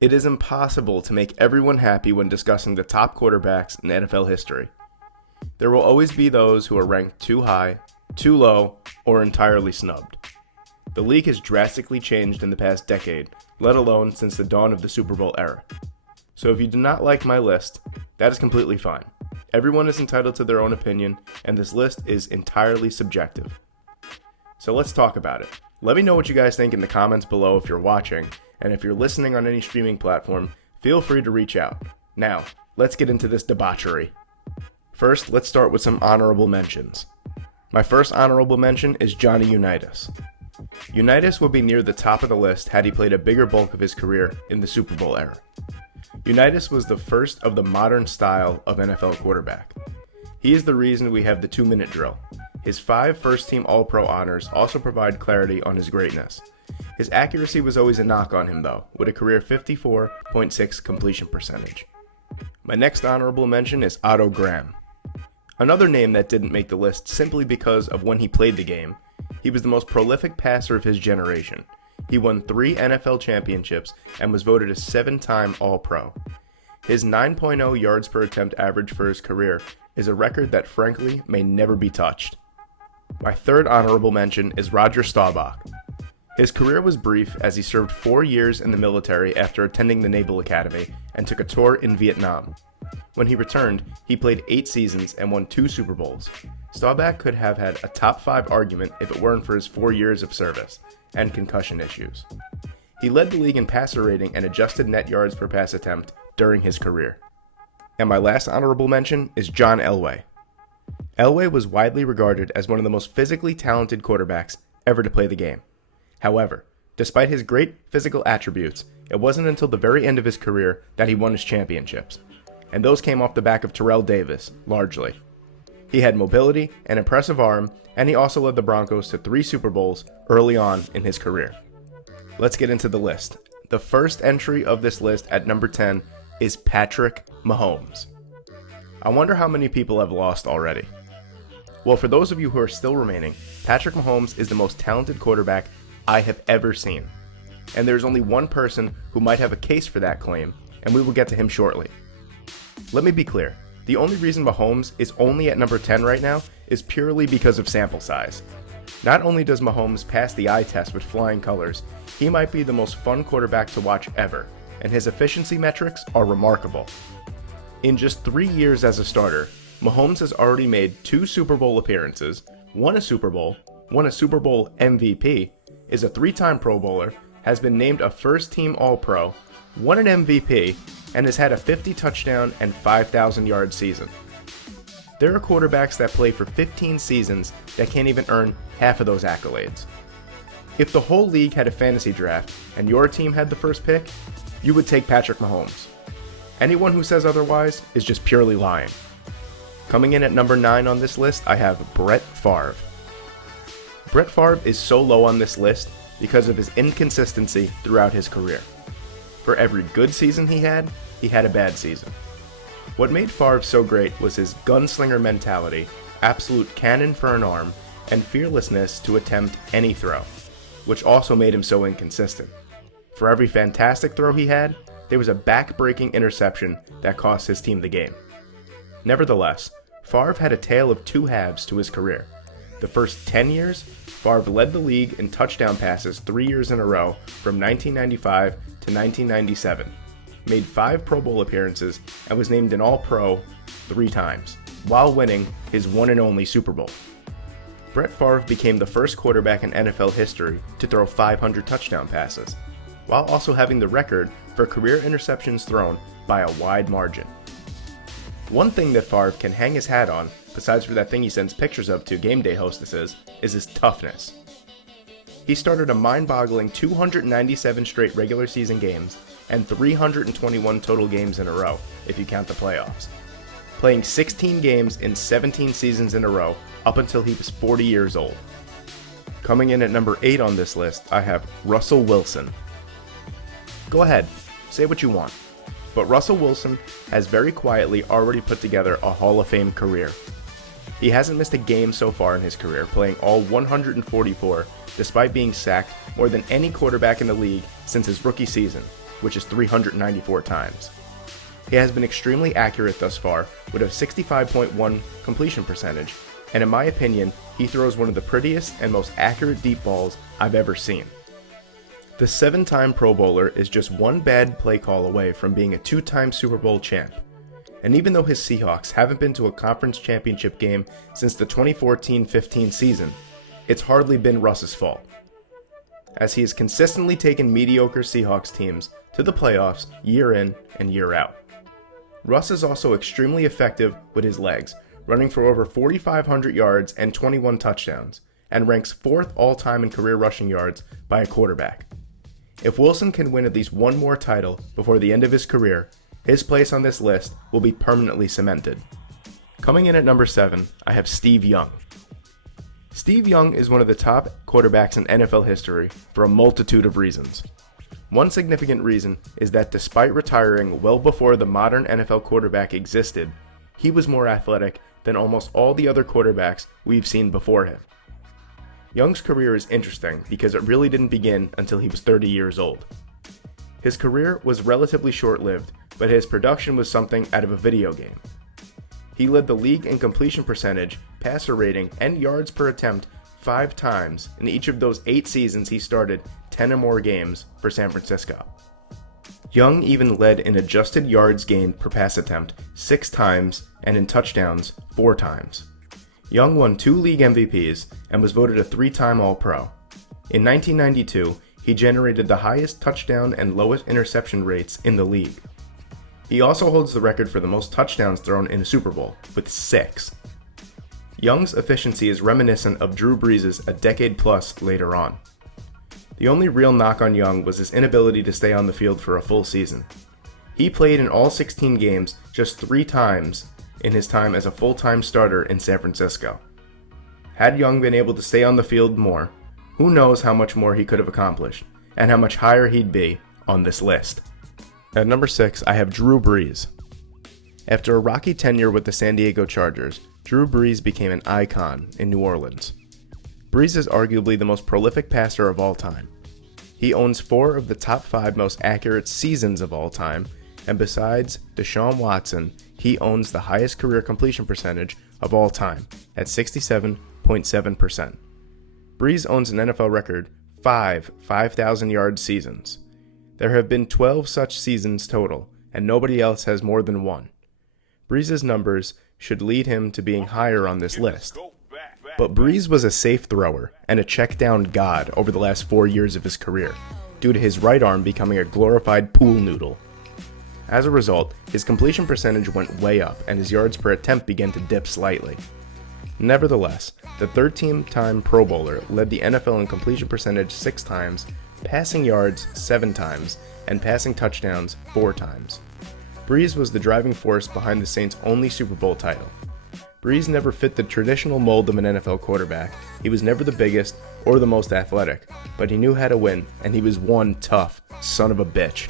It is impossible to make everyone happy when discussing the top quarterbacks in NFL history. There will always be those who are ranked too high, too low, or entirely snubbed. The league has drastically changed in the past decade, let alone since the dawn of the Super Bowl era. So if you do not like my list, that is completely fine. Everyone is entitled to their own opinion, and this list is entirely subjective. So let's talk about it. Let me know what you guys think in the comments below if you're watching, and if you're listening on any streaming platform, feel free to reach out. Now, let's get into this debauchery. First, let's start with some honorable mentions. My first honorable mention is Johnny Unitas. Unitas would be near the top of the list had he played a bigger bulk of his career in the Super Bowl era. Unitas was the first of the modern style of NFL quarterback. He is the reason we have the 2-minute drill. His 5 first-team All-Pro honors also provide clarity on his greatness. His accuracy was always a knock on him though, with a career 54.6 completion percentage. My next honorable mention is Otto Graham. Another name that didn't make the list simply because of when he played the game. He was the most prolific passer of his generation. He won 3 NFL championships and was voted a 7-time All-Pro. His 9.0 yards per attempt average for his career is a record that frankly may never be touched. My third honorable mention is Roger Staubach. His career was brief as he served 4 years in the military after attending the Naval Academy and took a tour in Vietnam. When he returned, he played 8 seasons and won 2 Super Bowls. Staubach could have had a top 5 argument if it weren't for his 4 years of service and concussion issues. He led the league in passer rating and adjusted net yards per pass attempt during his career. And my last honorable mention is John Elway. Elway was widely regarded as one of the most physically talented quarterbacks ever to play the game. However, despite his great physical attributes, it wasn't until the very end of his career that he won his championships. And those came off the back of Terrell Davis, largely. He had mobility, an impressive arm, and he also led the Broncos to 3 Super Bowls early on in his career. Let's get into the list. The first entry of this list at number 10 is Patrick Mahomes. I wonder how many people have lost already. Well, for those of you who are still remaining, Patrick Mahomes is the most talented quarterback I have ever seen. And there's only one person who might have a case for that claim, and we will get to him shortly. Let me be clear, the only reason Mahomes is only at number 10 right now is purely because of sample size. Not only does Mahomes pass the eye test with flying colors, he might be the most fun quarterback to watch ever, and his efficiency metrics are remarkable. In just 3 years as a starter, Mahomes has already made 2 Super Bowl appearances, won a Super Bowl MVP, is a 3-time Pro Bowler, has been named a first-team All-Pro, won an MVP, and has had a 50-touchdown and 5,000-yard season. There are quarterbacks that play for 15 seasons that can't even earn half of those accolades. If the whole league had a fantasy draft and your team had the first pick, you would take Patrick Mahomes. Anyone who says otherwise is just purely lying. Coming in at number 9 on this list, I have Brett Favre. Brett Favre is so low on this list because of his inconsistency throughout his career. For every good season he had a bad season. What made Favre so great was his gunslinger mentality, absolute cannon for an arm, and fearlessness to attempt any throw, which also made him so inconsistent. For every fantastic throw he had, there was a back-breaking interception that cost his team the game. Nevertheless, Favre had a tale of 2 halves to his career. The first 10 years, Favre led the league in touchdown passes 3 years in a row from 1995 to 1997, made 5 Pro Bowl appearances, and was named an All-Pro 3 times, while winning his one and only Super Bowl. Brett Favre became the first quarterback in NFL history to throw 500 touchdown passes, while also having the record for career interceptions thrown by a wide margin. One thing that Favre can hang his hat on, besides for that thing he sends pictures of to game day hostesses, is his toughness. He started a mind-boggling 297 straight regular season games and 321 total games in a row, if you count the playoffs, playing 16 games in 17 seasons in a row up until he was 40 years old. Coming in at number 8 on this list, I have Russell Wilson. Go ahead, say what you want, but Russell Wilson has very quietly already put together a Hall of Fame career. He hasn't missed a game so far in his career, playing all 144 despite being sacked more than any quarterback in the league since his rookie season, which is 394 times. He has been extremely accurate thus far, with a 65.1 completion percentage, and in my opinion, he throws one of the prettiest and most accurate deep balls I've ever seen. The 7-time Pro Bowler is just one bad play call away from being a 2-time Super Bowl champ. And even though his Seahawks haven't been to a conference championship game since the 2014-15 season, it's hardly been Russ's fault, as he has consistently taken mediocre Seahawks teams to the playoffs year in and year out. Russ is also extremely effective with his legs, running for over 4,500 yards and 21 touchdowns, and ranks 4th all-time in career rushing yards by a quarterback. If Wilson can win at least one more title before the end of his career, his place on this list will be permanently cemented. Coming in at number 7, I have Steve Young. Steve Young is one of the top quarterbacks in NFL history for a multitude of reasons. One significant reason is that despite retiring well before the modern NFL quarterback existed, he was more athletic than almost all the other quarterbacks we've seen before him. Young's career is interesting because it really didn't begin until he was 30 years old. His career was relatively short-lived, but his production was something out of a video game. He led the league in completion percentage, passer rating, and yards per attempt 5 times in each of those 8 seasons he started 10 or more games for San Francisco. Young even led in adjusted yards gained per pass attempt 6 times and in touchdowns 4 times. Young won 2 league MVPs and was voted a 3-time All-Pro. In 1992, he generated the highest touchdown and lowest interception rates in the league. He also holds the record for the most touchdowns thrown in a Super Bowl, with 6. Young's efficiency is reminiscent of Drew Brees' a decade plus later on. The only real knock on Young was his inability to stay on the field for a full season. He played in all 16 games just 3 times in his time as a full-time starter in San Francisco. Had Young been able to stay on the field more, who knows how much more he could have accomplished, and how much higher he'd be on this list. At number 6, I have Drew Brees. After a rocky tenure with the San Diego Chargers, Drew Brees became an icon in New Orleans. Brees is arguably the most prolific passer of all time. He owns 4 of the top 5 most accurate seasons of all time, and besides Deshaun Watson, he owns the highest career completion percentage of all time at 67.7%. Brees owns an NFL record 5 5,000-yard seasons. There have been 12 such seasons total, and nobody else has more than 1. Brees' numbers should lead him to being higher on this list. But Brees was a safe thrower and a check-down god over the last 4 years of his career, due to his right arm becoming a glorified pool noodle. As a result, his completion percentage went way up and his yards per attempt began to dip slightly. Nevertheless, the 13-time Pro Bowler led the NFL in completion percentage 6 times, passing yards 7 times, and passing touchdowns 4 times. Brees was the driving force behind the Saints' only Super Bowl title. Brees never fit the traditional mold of an NFL quarterback. He was never the biggest or the most athletic, but he knew how to win, and he was one tough son of a bitch.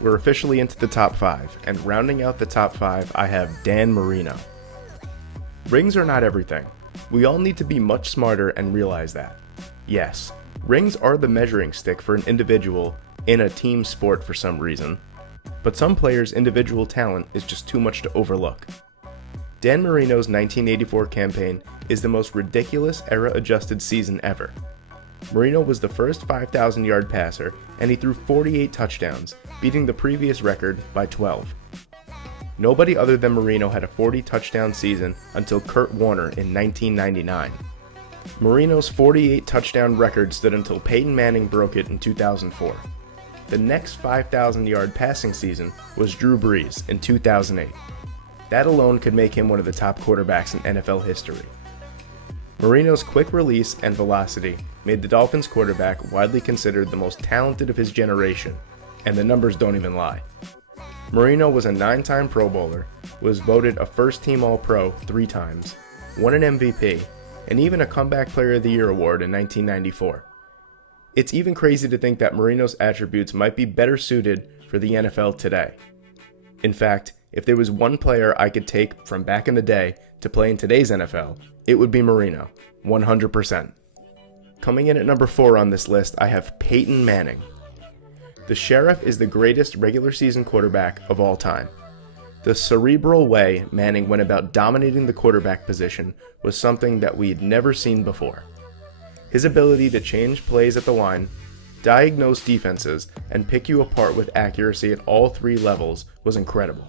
We're officially into the top 5, and rounding out the top 5, I have Dan Marino. Rings are not everything. We all need to be much smarter and realize that. Yes, rings are the measuring stick for an individual in a team sport for some reason, but some players' individual talent is just too much to overlook. Dan Marino's 1984 campaign is the most ridiculous era-adjusted season ever. Marino was the first 5,000-yard passer, and he threw 48 touchdowns, beating the previous record by 12. Nobody other than Marino had a 40-touchdown season until Kurt Warner in 1999. Marino's 48-touchdown record stood until Peyton Manning broke it in 2004. The next 5,000-yard passing season was Drew Brees in 2008. That alone could make him one of the top quarterbacks in NFL history. Marino's quick release and velocity made the Dolphins quarterback widely considered the most talented of his generation, and the numbers don't even lie. Marino was a 9-time Pro Bowler, was voted a first-team All-Pro 3 times, won an MVP, and even a Comeback Player of the Year award in 1994. It's even crazy to think that Marino's attributes might be better suited for the NFL today. In fact, if there was one player I could take from back in the day to play in today's NFL, it would be Marino, 100%. Coming in at number 4 on this list, I have Peyton Manning. The Sheriff is the greatest regular season quarterback of all time. The cerebral way Manning went about dominating the quarterback position was something that we'd never seen before. His ability to change plays at the line, diagnose defenses, and pick you apart with accuracy at all three levels was incredible.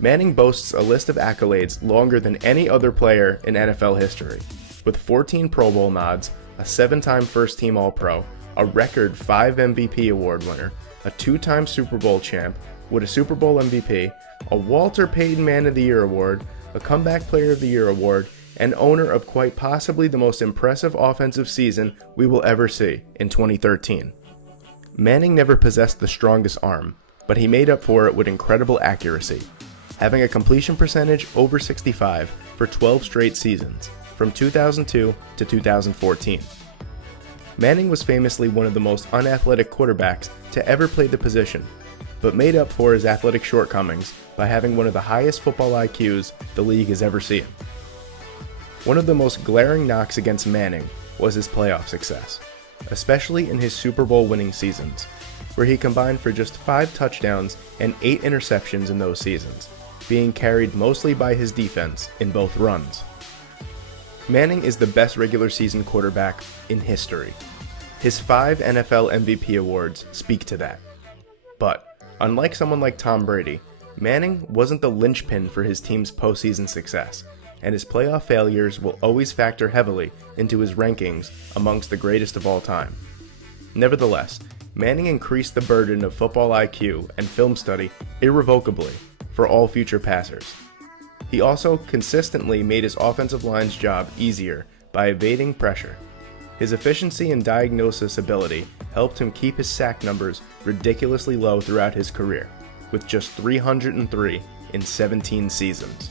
Manning boasts a list of accolades longer than any other player in NFL history, with 14 Pro Bowl nods, a 7-time first-team All-Pro, a record 5 MVP award winner, a 2-time Super Bowl champ, with a Super Bowl MVP, a Walter Peyton Man of the Year award, a Comeback Player of the Year award, and owner of quite possibly the most impressive offensive season we will ever see in 2013. Manning never possessed the strongest arm, but he made up for it with incredible accuracy, having a completion percentage over 65 for 12 straight seasons, from 2002 to 2014. Manning was famously one of the most unathletic quarterbacks to ever play the position, but made up for his athletic shortcomings by having one of the highest football IQs the league has ever seen. One of the most glaring knocks against Manning was his playoff success, especially in his Super Bowl winning seasons, where he combined for just 5 touchdowns and 8 interceptions in those seasons, being carried mostly by his defense in both runs. Manning is the best regular season quarterback in history. His 5 NFL MVP awards speak to that. But, unlike someone like Tom Brady, Manning wasn't the linchpin for his team's postseason success, and his playoff failures will always factor heavily into his rankings amongst the greatest of all time. Nevertheless, Manning increased the burden of football IQ and film study irrevocably for all future passers. He also consistently made his offensive line's job easier by evading pressure. His efficiency and diagnosis ability helped him keep his sack numbers ridiculously low throughout his career, with just 303 in 17 seasons.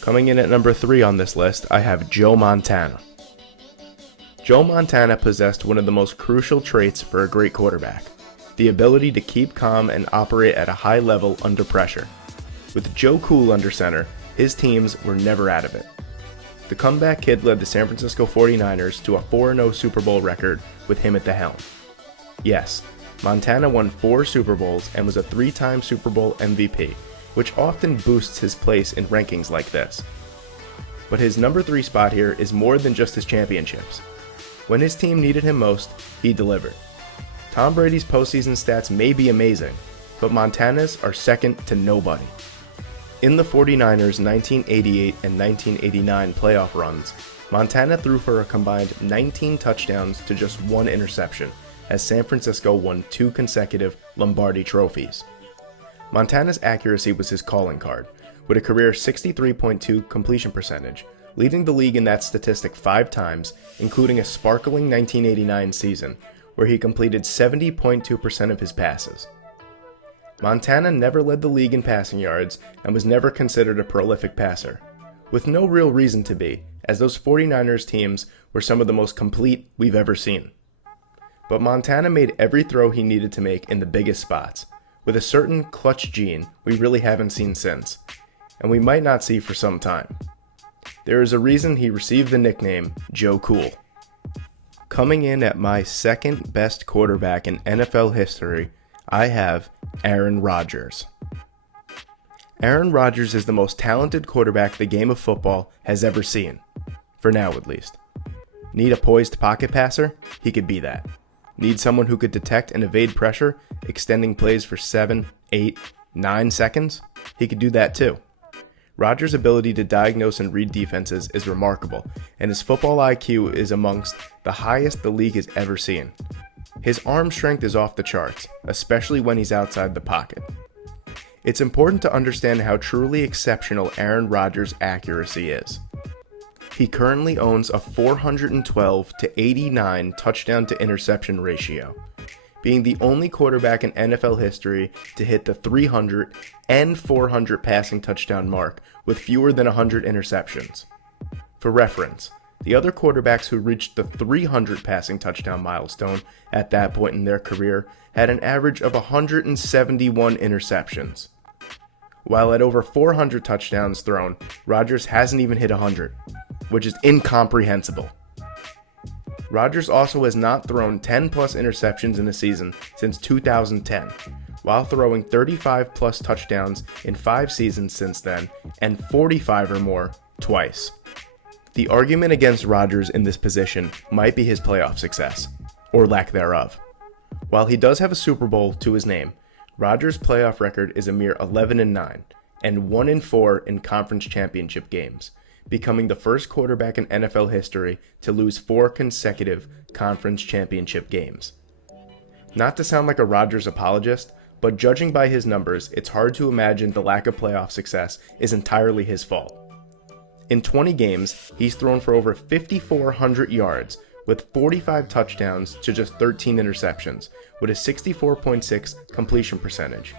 Coming in at number 3 on this list, I have Joe Montana. Joe Montana possessed one of the most crucial traits for a great quarterback, the ability to keep calm and operate at a high level under pressure. With Joe Cool under center, his teams were never out of it. The comeback kid led the San Francisco 49ers to a 4-0 Super Bowl record with him at the helm. Yes, Montana won 4 Super Bowls and was a 3-time Super Bowl MVP, which often boosts his place in rankings like this. But his number 3 spot here is more than just his championships. When his team needed him most, he delivered. Tom Brady's postseason stats may be amazing, but Montana's are second to nobody. In the 49ers' 1988 and 1989 playoff runs, Montana threw for a combined 19 touchdowns to just 1 interception, as San Francisco won 2 consecutive Lombardi trophies. Montana's accuracy was his calling card, with a career 63.2 completion percentage, leading the league in that statistic 5 times, including a sparkling 1989 season, where he completed 70.2% of his passes. Montana never led the league in passing yards and was never considered a prolific passer, with no real reason to be, as those 49ers teams were some of the most complete we've ever seen. But Montana made every throw he needed to make in the biggest spots, with a certain clutch gene we really haven't seen since, and we might not see for some time. There is a reason he received the nickname Joe Cool. Coming in at my second best quarterback in NFL history, I have Aaron Rodgers. Aaron Rodgers is the most talented quarterback the game of football has ever seen, for now at least. Need a poised pocket passer? He could be that. Need someone who could detect and evade pressure, extending plays for 7, 8, 9 seconds? He could do that too. Rodgers' ability to diagnose and read defenses is remarkable, and his football IQ is amongst the highest the league has ever seen. His arm strength is off the charts, especially when he's outside the pocket. It's important to understand how truly exceptional Aaron Rodgers' accuracy is. He currently owns a 412 to 89 touchdown to interception ratio, being the only quarterback in NFL history to hit the 300 and 400 passing touchdown mark with fewer than 100 interceptions. For reference, the other quarterbacks who reached the 300 passing touchdown milestone at that point in their career had an average of 171 interceptions. While at over 400 touchdowns thrown, Rodgers hasn't even hit 100, which is incomprehensible. Rodgers also has not thrown 10 plus interceptions in a season since 2010, while throwing 35 plus touchdowns in 5 seasons since then, and 45 or more twice. The argument against Rodgers in this position might be his playoff success, or lack thereof. While he does have a Super Bowl to his name, Rodgers' playoff record is a mere 11-9 and 1-4 in conference championship games, becoming the first quarterback in NFL history to lose 4 consecutive conference championship games. Not to sound like a Rodgers apologist, but judging by his numbers, it's hard to imagine the lack of playoff success is entirely his fault. In 20 games, he's thrown for over 5,400 yards, with 45 touchdowns to just 13 interceptions, with a 64.6 completion percentage.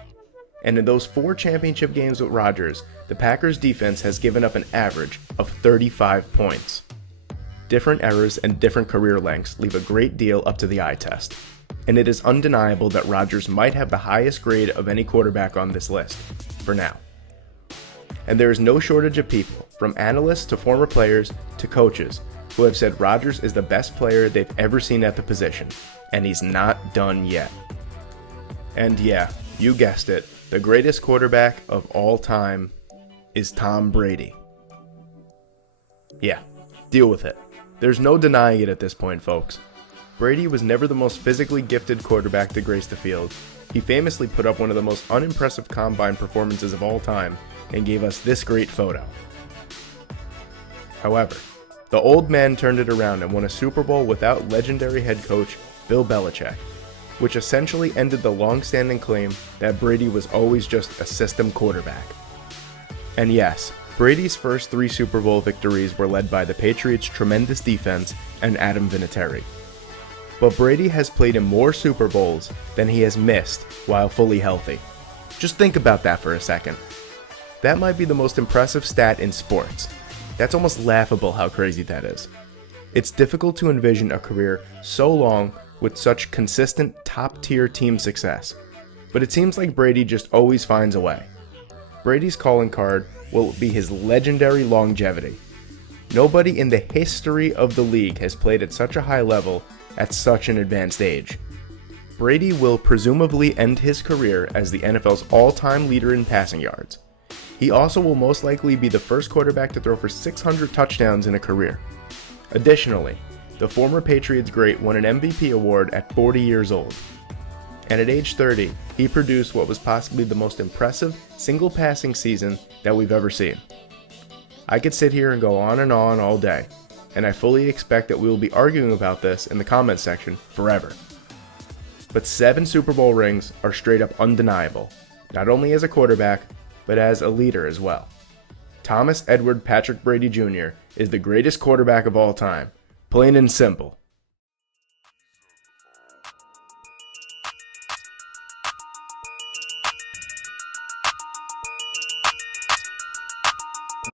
And in those 4 championship games with Rodgers, the Packers defense has given up an average of 35 points. Different eras and different career lengths leave a great deal up to the eye test, and it is undeniable that Rodgers might have the highest grade of any quarterback on this list, for now. And there is no shortage of people, from analysts to former players to coaches, who have said Rodgers is the best player they've ever seen at the position, and he's not done yet. And yeah, you guessed it, the greatest quarterback of all time is Tom Brady. Yeah, deal with it. There's no denying it at this point, folks. Brady was never the most physically gifted quarterback to grace the field. He famously put up one of the most unimpressive combine performances of all time and gave us this great photo. However, the old man turned it around and won a Super Bowl without legendary head coach Bill Belichick, which essentially ended the long-standing claim that Brady was always just a system quarterback. And yes, Brady's first 3 Super Bowl victories were led by the Patriots' tremendous defense and Adam Vinatieri. But Brady has played in more Super Bowls than he has missed while fully healthy. Just think about that for a second. That might be the most impressive stat in sports. That's almost laughable how crazy that is. It's difficult to envision a career so long with such consistent top-tier team success, but it seems like Brady just always finds a way. Brady's calling card will be his legendary longevity. Nobody in the history of the league has played at such a high level at such an advanced age. Brady will presumably end his career as the NFL's all-time leader in passing yards. He also will most likely be the first quarterback to throw for 600 touchdowns in a career. Additionally, the former Patriots great won an MVP award at 40 years old. And at age 30, he produced what was possibly the most impressive single passing season that we've ever seen. I could sit here and go on and on all day, and I fully expect that we will be arguing about this in the comments section forever. But 7 Super Bowl rings are straight up undeniable, not only as a quarterback, but as a leader as well. Thomas Edward Patrick Brady Jr. is the greatest quarterback of all time, plain and simple.